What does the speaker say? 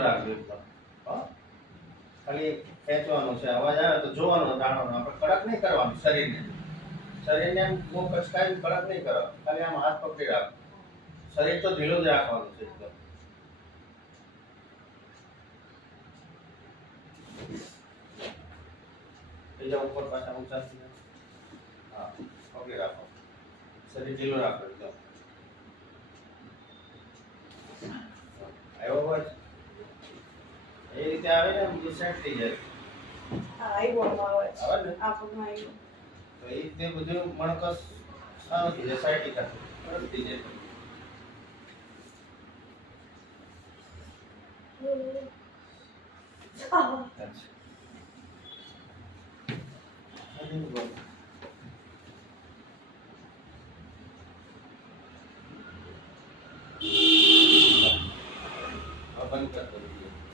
રાખજો એકદમ. હા, ખાલી ખેંચવાનું છે, અવાજ આવે તો જોવાનું, જાણવાનું. આપણે કડક નહીં કરવાનું શરીરને. શરીરને એમ બહુ કચકાવી કડક નહીં કરવાનું, ખાલી આમ હાથ પકડી રાખો. શરીર તો ઢીલું જ રાખવાનું છે એકદમ. બીજા ઉપર પાછા ઊંચા થઈ જાય. હા, પકડી રાખો. શરીર ઢીલું રાખો એકદમ. આવ્યો અવાજ? એ રીતે આવે ને બીજું સેટ થઈ જાય. આવે ને તો એ રીતે બધું મણકસ સારું થઈ જાય, સાઈડ થઈ જાય. બંધ કરી દો.